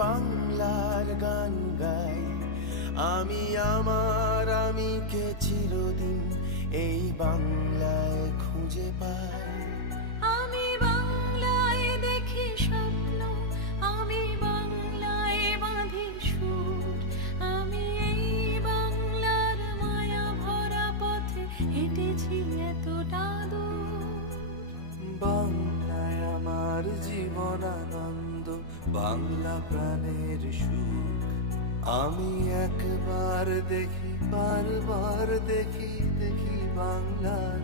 বাংলার গান গাই, আমি আমিকে চিরদিন এই বাংলায় খুঁজে পাই। আমি বাংলায় দেখি স্বপ্ন, আমি বাংলায় বাঁধি সুর, আমি এই বাংলার মায়া ভরা পথে হেঁটেছি এতটা দূর। বাংলায় আমার জীবন আনন্দ, বাংলা প্রাণের সুখ। আমি একবার দেখি, বারবার দেখি, দেখি বাংলার